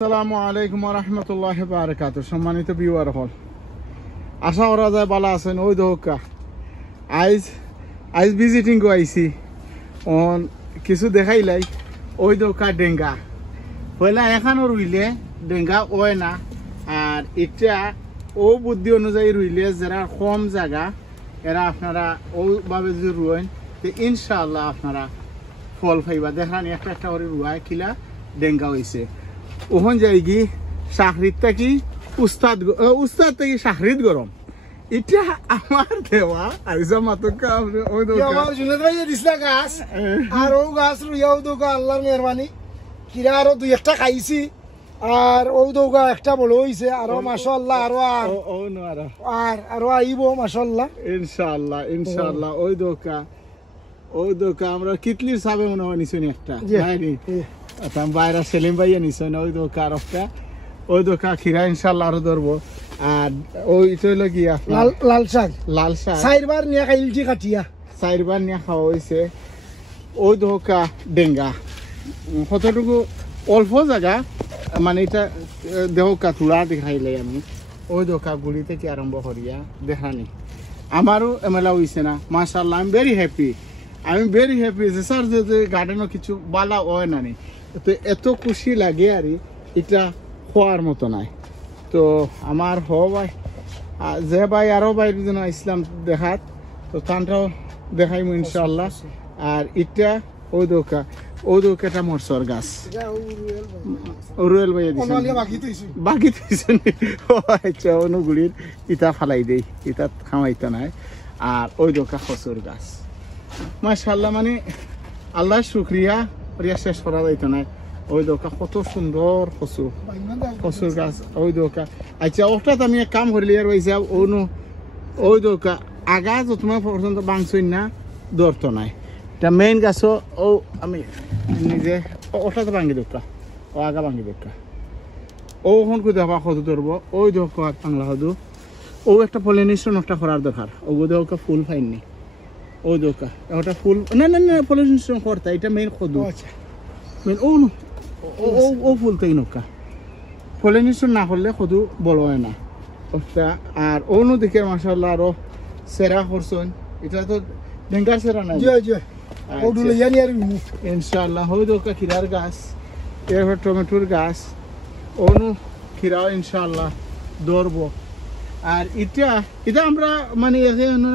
আসসালামু আলাইকুম ওয়া রাহমাতুল্লাহি ওয়া বারাকাতুহু। সম্মানিত ভিউয়ার হল, আশা করা যায় ভালো আছেন। ওই দোকা আইজ ভিজিটিং কো আইছি অন কিছু দেখাইলাই। ওই দোকা ডেঙ্গা পয়লা এখানো রুইলে ডেঙ্গা ওয় না, আর এটা ও বুদ্ধি অনুযায়ী রুইলে যারা কম জায়গা এরা আপনারা ওভাবে যদি রুয়েন তো ইনশাআল্লাহ আপনারা ফল পাইবা। দেখান একটা একটা করে রুয়ায় কিলা ডেঙ্গা হয়েছে। ওখান যাই কি শাহরিদ থাকি উস্তাদ থেকে শাহরিদ গরম এটা আমার দেওয়া আইসা মাতকা ওই আমার জুনেদ ভাই দিছলা গাছ আর ও গাছ রুইয়াও দোকা আল্লাহর মেহরবানি কিরা আরো দুই একটা খাইছি আর ও দোকা একটা বড় হইছে আর মাশাআল্লাহ আরো আরো আইবো মাশাআল্লাহ ইনশাআল্লাহ ইনশাআল্লাহ। ওই দোকা আমরা কিতলির সাবে মনে হয় নিছুনি একটা ভাইনি তাম বাইরা সেলিম ভাইয়া নিছুন ওই দোকা আর একটা ওই দোকা খিরা ইনশাআল্লাহ আরো ধরবো। আর ওই হইল কি লাল শাক চারবার নিয়ে খাইলছি কাটিয়া চারবার নিয়ে খাওয়া হয়েছে। ওই দোকা ডেঙ্গা কতটুকু অল্প জায়গা মানে এটা দেহকা তুলা দেখাইলে আমি ওই দোকা গুড়ি থেকে আরম্ভ করিয়া দেখানি আমারও এমেলা হয়েছে না মাশাআল্লাহ। আমি ভেরি হ্যাপি যে স্যার যে গার্ডেনও কিছু বালা হয় না নি তো এত খুশি লাগে আর এটা হওয়ার মতো নাই। তো আমার ভাই যে ভাই আরো বাইরে যেন ইসলাম দেখাত তো তানটাও দেখাইমু ইনশাআল্লাহ। আর এটা ওই দোকাটা মরসর গাছ রুয়েল ভাইয়া বাকি দিয়েছেন আচ্ছা অনুগুলির ইটা ফালাই দেই ইটা খামাইতে নাই। আর ওই দোকা খসুর গাছ মাশাআল্লাহ মানে আল্লাহ শুক্রিয়া রিয়া শেষ করা যাইতো না। ওই দোকা কত সুন্দর খসুর গাছ ওই দোকা। আচ্ছা ওটাতে আমি এক কাম করিলি আর ওই যাব ওই দোকা আগা তোমার পর্যন্ত বাংছই না ধরতো নাই এটা মেইন গাছও ও আমি নিজে ওটাতে ভাঙি দোকা ও আগা ভাঙি দোকা ওখান কোথাও আবার সদু ধরবো ওই দোকা বাংলা সদু ও একটা পলিনেশন একটা করার দরকার ও দোকা ফুল পাইনি ওই দোকা ওটা ফুল না না না পলিনেশন করতা এটা মেইন সদু মেইন ও ফুল তাই নৌকা পলিনেশন না করলে সদু বড় হয় না ওটা। আর অন্য দিকে মাশাআল্লাহ আরো সেরা করছেন এটা তো ডেঙ্গার সেরা নাই ইনশাআল্লাহ। ওই দোকা খিরার গাছ এরপর টমেটোর গাছ অনু খিরাও ইনশাআল্লাহ ধরবো। আর এটা আমরা মানে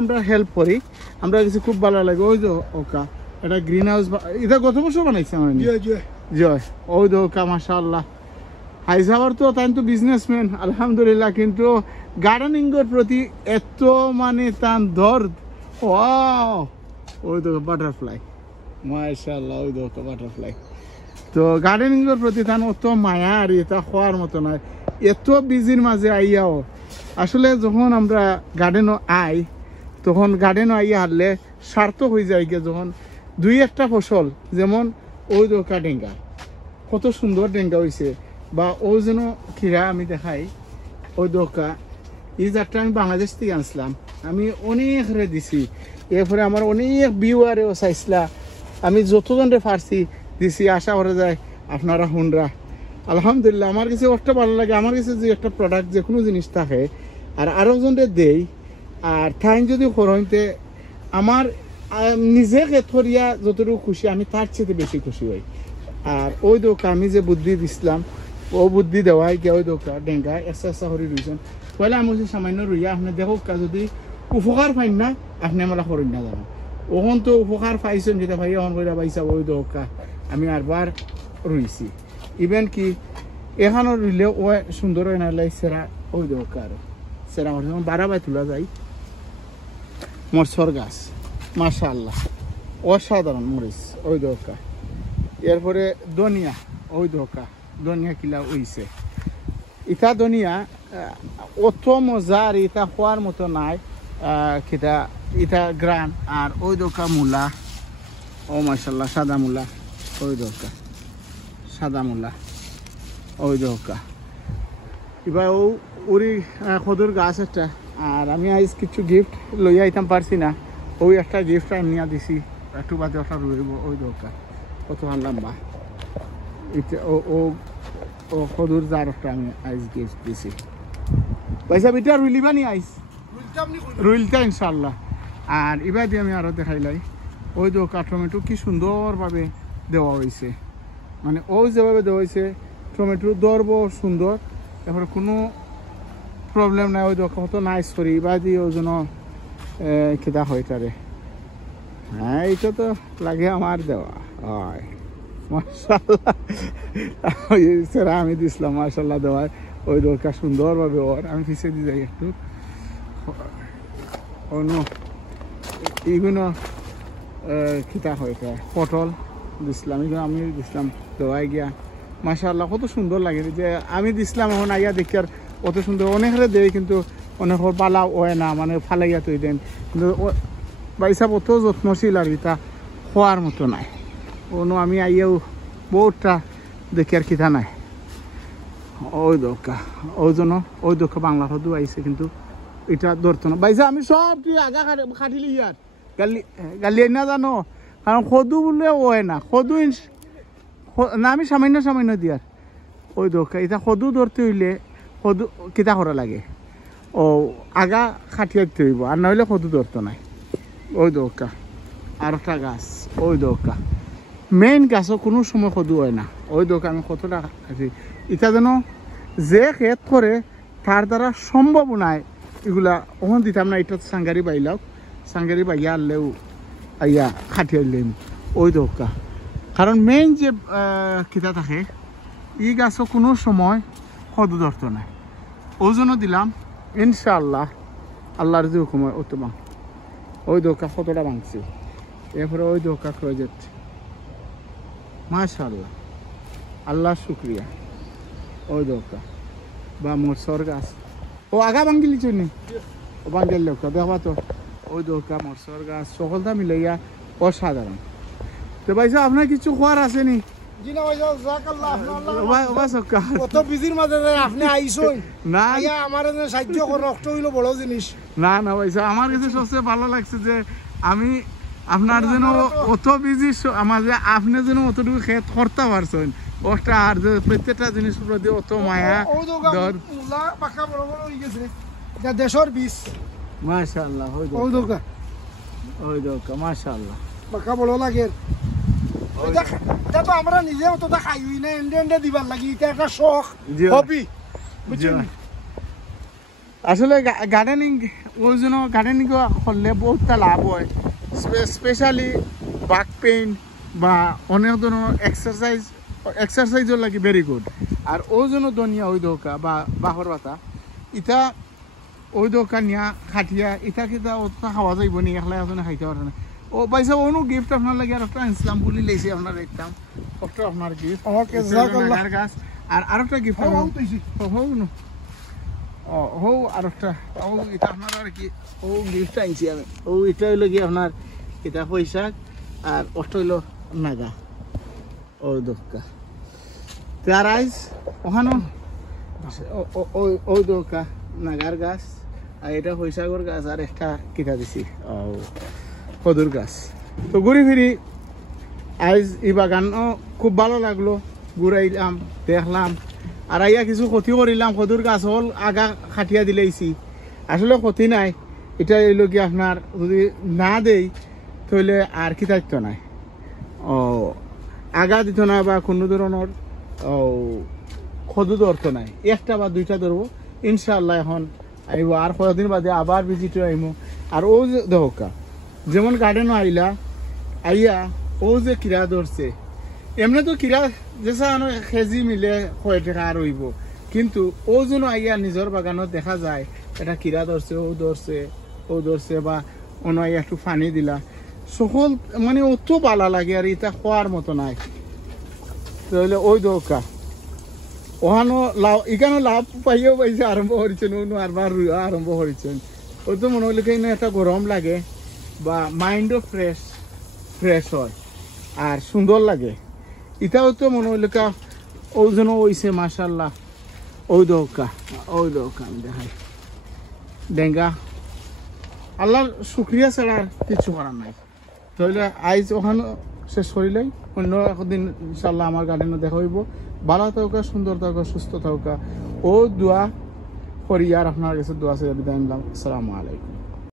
আমরা হেল্প করি আমরা কিছু খুব ভালো লাগে। ওই যে ওকা এটা গ্রিন হাউস এটা গত বছর বানাইছে আমার জয় ওই দোকা মাশাআল্লাহ। হাইজাবার তো তাই তো বিজনেসম্যান আলহামদুলিল্লাহ, কিন্তু গার্ডেনিংয়ের প্রতি এত মানে তার দর্দ ওই দোকা বাটারফ্লাই মাশাআল্লাহ ওই দোকা বাটারফ্লাই। তো গার্ডেনিংয়ের প্রতি তার অত মায়া আর এটা হওয়ার মতো নয়। এত বিজির মাঝে আইয়াও আসলে যখন আমরা গার্ডেনও তখন গার্ডেনও আইয়া হারলে সার্থক হয়ে যায় গিয়ে যখন দুই একটা ফসল যেমন ওই দোকা ডেঙ্গা কত সুন্দর ডেঙ্গা হয়েছে বা ও যেন খিরা আমি দেখাই ওই দোকা এই জাতটা আমি বাংলাদেশ থেকে আনছিলাম আমি অনেক রে দিছি। এরপরে আমার অনেক ভিউয়ারেও চাইছিলা আমি যতজনরে পারছি দিছি। আশা করা যায় আপনারা হুনরা আলহামদুলিল্লাহ আমার কাছে একটা ভালো লাগে। আমার কাছে যে একটা প্রোডাক্ট যে কোনো জিনিস থাকে আর আরো জনরে দেই আর ঠাইন যদি করতে আমার নিজেকে থরিয়া যতটুকু খুশি আমি তার চেয়ে বেশি খুশি হই। আর ওই দোকা আমি যে বুদ্ধি দিছিলাম ও বুদ্ধি দেওয়াই গিয়ে ওই দোকা ডেঙ্গা এসা হরি রুইছেন পয়লা আমি সামান্য রুইয়া আপনি দেখো যদি উপকার পাইন না আপনি আমরা করেন না জানো ওখান তো উপকার পাইছেন যেটা ভাই অন করে পাইছা ওই দোকা আমি আরবার রুইছি ইভেন কি এখানো রুইলে ও সুন্দর হয় না লাই সেরা ওই দোকা আর সেরা যেমন বারাবাই তোলা যায় মরসর গাছ মাশাআল্লাহ অসাধারণ মরিচ ওই দোকা। এরপরে ধনিয়া ওই দোকা ধনিয়া কিলা হইছে ইটা ধনিয়া অত মজার ইটা হওয়ার মতো নাই কিটা ইটা গ্রান। আর ওই দোকা মূলা ও মাশাআল্লাহ সাদা মূলা ওই দোকা সাদা মূলা ওই দোকা এবার ও উড়ি খদুর গাছ একটা। আর আমি আজ কিছু গিফট লইয়া আইতাম পারছি না ওই একটা গিফট আমি নিয়ে দিছি একটু বাদে ওটা রইব ওই দোকা কত লম্বা এটা ও ও খদুর জারটা আমি আইস গিফট দিছি পয়সা বিটা রুইলিবানি আইস রুইলটা ইনশাল্লাহ। আর এবার দিয়ে আমি আরও দেখাইলাই ওই দোকা টমেটো কি সুন্দরভাবে দেওয়া হয়েছে, মানে ওই যেভাবে দেওয়া হয়েছে টমেটো দরব সুন্দর, তারপরে কোনো প্রবলেম নাই। ওই দোকা কত নাইস করি বা দিয়ে ওই জন্য খেতা হয় তারে। হ্যাঁ এইটা তো লাগে আমার দেওয়া হয় মাশাআল্লাহ, সেরা আমি দিছিলাম মাশাআল্লাহ দেওয়ার। ওই দোকা সুন্দরভাবে ওর আমি পিছিয়ে দিয়ে যাই একটু অন্য এইগুলো খিতা হয় পটল দিছিলাম, এগুলো আমি দিছিলাম দেওয়াই গিয়া মাশাআল্লাহ কত সুন্দর লাগে যে আমি দিছিলাম। এখন আইয়া দেখি আর কত সুন্দর অনেকরে দেয়, কিন্তু অনেকের পালা হয় না, মানে ফালাইয়া তৈ দেন, কিন্তু বাইসাব অত যত্নশীল আর এটা খোয়ার মতো নাই। অন্য আমি আইয়াও বহুতটা দেখি আর খিতা নাই। ওই দোকা ওই জন্য ওই দোকা বাংলা সদু আইছে, কিন্তু এটা ধরতো না বাইসা। আমি সব তুই আগা খাটিলি ইয়ার গালি গালি না জানো, কারণ সদু বলে হয় না, সদু না আমি সামান্য সামান্য দিয়ার ওই দোকা। এটা সদু ধরতে হইলে সদু কিতা করা লাগে, ও আগা খাটিয়াতে হইব, আর নইলে সদু ধরতো নাই। ওই দোকা আর একটা গাছ ওই দোকা মেইন গাছও কোনো সময় সদু হয় না। ওই দোকা আমি কতটা খাটি এটা যেন যে খেত করে তার দ্বারা সম্ভব নাই এগুলা ওখান দিতাম না। এটা সাঙ্গারি বাইলাও সাঙ্গারি বাইয়া আনলেও আইয়া খাটিয়ে আনলেন ওই দোকা, কারণ মেইন যে খিতা থাকে ই গাছও কোনো সময় সদু ধরতো নাই। ওই জন্য দিলাম ইনশাআল্লাহ আল্লাহর যে হুকুম হয় অত বাং। ওই দোকা কতটা ভাঙছি, এরপরে ওই দোকা খয়ে যাচ্ছে মাশাআল্লাহ আল্লাহ শুক্রিয়া। ওই দোকা বা মরসর গাছ ও আগা ভাঙ্গিলি চুনি ও ভাঙ্গিল দোকা দেখবা তো। ওই দোকা মরসর গাছ সকলটা মিলাইয়া অসাধারণ। তো ভাই সাহেব আপনার কিছু খোয়ার আছে নি? জি না ভাই জাযাকাল্লাহ আপনার কত বিজির মাঝে আপনি আইছই না আমার সাহায্য করে রক্ত হইলো বড় জিনিস। না না ভাই সাহেব আমার কাছে সবচেয়ে ভালো লাগছে যে আমি আপনার যেন অত বিজি আমার যে আপনি যেন অতটুকু খেত করতে পারছেন ওটা, আর যে প্রত্যেকটা জিনিসের প্রতি অত মায়া দর পাকা বড় বড় হয়ে গেছে যা দেশের বীজ মাশাআল্লাহ। ওই দোকা ওই দোকা মাশাআল্লাহ পাকা বড় লাগে। এটা তো আমরা নিজে অতটা খাইই না, এন্ডে এন্ডে দিবার লাগি, এটা একটা শখ হবি বুঝছেন। আসলে গার্ডেনিং ওই জন্য গার্ডেনিং করলে বহুতটা লাভ হয়, স্পেশালি ব্যাক পেইন বা অনেক ধরনের এক্সারসাইজও লাগে ভেরি গুড। আর ওই জন্য ধনিয়া ওই দোকা বা বাহর পাতা ইটা ওই দোকা নিয়া খাটিয়া ইটা কিতা অতটা খাওয়া যাইব নি, একলা এজনে খাইতে পারে না। ও পয়সা অনু গিফট আপনার লাগে আর একটা ইসলাম বলি লেছি আপনার একদম কষ্ট আপনার গিফট গাছ। আর আরেকটা গিফট হৌ নো ও হৌ আরেকটা ও এটা আপনার আর কি ও গিফট আনছি আমি। ও এটা হইলো কি আপনার এটা পয়সা আর অষ্ট হইলো নাগা ও দোকা তার আইস ওখানো ওই দোকা নাগার গাছ, আর এটা পয়সাগর গাছ, আর একটা কিতা দিছি ও কদুর গাছ। তো ঘুরি ফিরি আজ এই বাগানও খুব ভালো লাগলো, ঘুরাইলাম দেখলাম আর আইয়া কিছু ক্ষতি করিলাম। কদুর গাছ হল আগা খাটিয়া দিলেইছি, আসলে ক্ষতি নাই। এটা এলো কি আপনার যদি না দেই তাহলে আর কি থাকতো নাই, ও আগা দিত না বা কোনো ধরনের ও খদু ধরতো নাই, একটা বা দুইটা ধরবো ইনশাআল্লাহ। এখন আইব আর কয়েকদিন বাদে আবার ভিজিটে আইব। আর ও যে দহকা যেমন গার্ডেনও আইলা আইয়া ও যে কিরা ধরছে, এমনি তো কিরা যেসা কেজি মিলে কয় টাকা আর হইব, কিন্তু ও যেন আইয়া নিজের বাগানত দেখা যায় এটা কিরা ধরছে ও ধরছে বা অন্য আইয়া একটু পানি দিলা সকল মানে অত ভালো লাগে। আর এটা খোয়ার মতো নাই তাহলে ওই দৌকা ওখানো লাভ এখানে লাভ পাইও পাইছে আরম্ভ করেছেন অন্য আরবার আরম্ভ করেছেন। ওই তো মনে হইলে কেন একটা গরম লাগে বা মাইন্ডও ফ্রেশ হয় আর সুন্দর লাগে। এটাও তো মনে হইলে ওই জন্য হয়েছে মাশাআল্লাহ। ওই দৌকা আমি দেখাই ডেঙ্গা আল্লাহর শুক্রিয়া ছাড়া আর কিছু করার নাই। তাহলে আইজ ওখানে শেষ করিলেই অন্য একদিন ইনশাল্লাহ আমার গার্ডেনে দেখা হইব। ভালো থাকা, সুন্দর থাকা, সুস্থ থাকা ও দোয়া করি আর আপনার কাছে দোয়া চেয়ে বিদায় নিলাম। আসসালামু আলাইকুম।